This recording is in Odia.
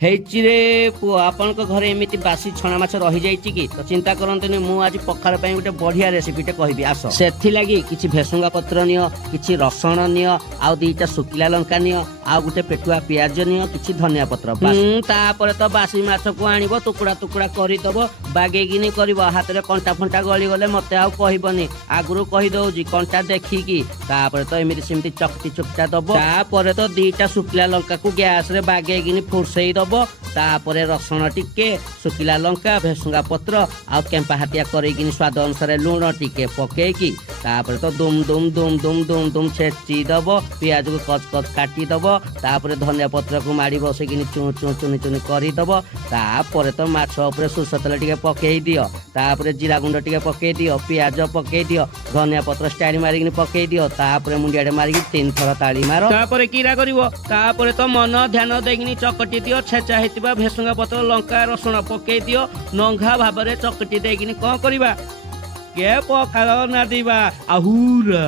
ହେଇଚିରେ ପୁଅ ଆପଣଙ୍କ ଘରେ ଏମିତି ବାସି ଛଣା ମାଛ ରହିଯାଇଛି କି? ତ ଚିନ୍ତା କରନ୍ତୁନି, ମୁଁ ଆଜି ପଖାଳ ପାଇଁ ଗୋଟେ ବଢିଆ ରେସିପିଟେ କହିବି ଆସ। ସେଥିଲାଗି କିଛି ଭେସୁଙ୍ଗା ପତ୍ର ନିଅ, କିଛି ରସୁଣ ନିଅ, ଆଉ 2ଟା ଶୁଖିଲା ଲଙ୍କା ନିଅ, ଆଉ ଗୋଟେ ପେଟୁଆ ପିଆଜ ନିଅ, କିଛି ଧନିଆ ପତ୍ର। ତାପରେ ତ ବାସି ମାଛକୁ ଆଣିବ, ଟୁକୁଡ଼ା ଟୁକୁଡ଼ା କରିଦବ, ବାଗେଇକିନି କରିବ। ହାତରେ କଣ୍ଟା ଫଣ୍ଟା ଗଳିଗଲେ ମତେ ଆଉ କହିବନି, ଆଗରୁ କହିଦଉଛି କଣ୍ଟା ଦେଖିକି। ତାପରେ ତ ଏମିତି ସେମିତି ଚକଟା ଦବ। ତାପରେ ତ 2ଟା ଶୁଖିଲା ଲଙ୍କାକୁ ଗ୍ୟାସରେ ବାଗେଇକିନି ଫୁର୍ସେଇ ଦବ। ତାପରେ ରସୁଣ ଟିକେ, ଶୁଖିଲା ଲଙ୍କା, ଭେସୁଙ୍ଗା ପତ୍ର ଆଉ କେମ୍ପା ହାତିଆ କରିକିନି ସ୍ୱାଦ ଅନୁସାରେ ଲୁଣ ଟିକେ ପକେଇକି ତାପରେ ତ ଦୁମ୍ ଦୁମ୍ ଛେଚି ଦବ। ପିଆଜକୁ କଚ କଚ କାଟିଦବ। ତାପରେ ଧନିଆ ପତ୍ରକୁ ମାଡ଼ି ବସେଇକିନି ଚୁନି ଚୁନି କରିଦବ। ତାପରେ ତ ମାଛ ଉପରେ ସୋରିଷ ତେଲ ଟିକେ ପକେଇ ଦିଅ। ତାପରେ ଜିରା ଗୁଣ୍ଡ ଟିକେ ପକେଇ ଦିଅ, ପିଆଜ ପକେଇ ଦିଅ, ଧନିଆ ପତ୍ର ଷ୍ଟାଇଲ ମାରିକିନି ପକେଇ ଦିଅ। ତାପରେ ମୁଣ୍ଡିଆଟେ ମାରିକି 3 ଥର ତାଳି ମାର। ତାପରେ କିରା କରିବ? ତାପରେ ତ ମନ ଧ୍ୟାନ ଦେଇକିନି ଚକଟି ଦିଅ। ଛେଚା ହେଇଥିବା ଭେସୁଙ୍ଗା ପତ୍ର, ଲଙ୍କା, ରସୁଣ ପକେଇ ଦିଅ। ନଙ୍ଘା ଭାବରେ ଚକଟି ଦେଇକିନି କଣ କରିବା? କେ ପଖାଳ ନାଦିବା ଆହୁରା।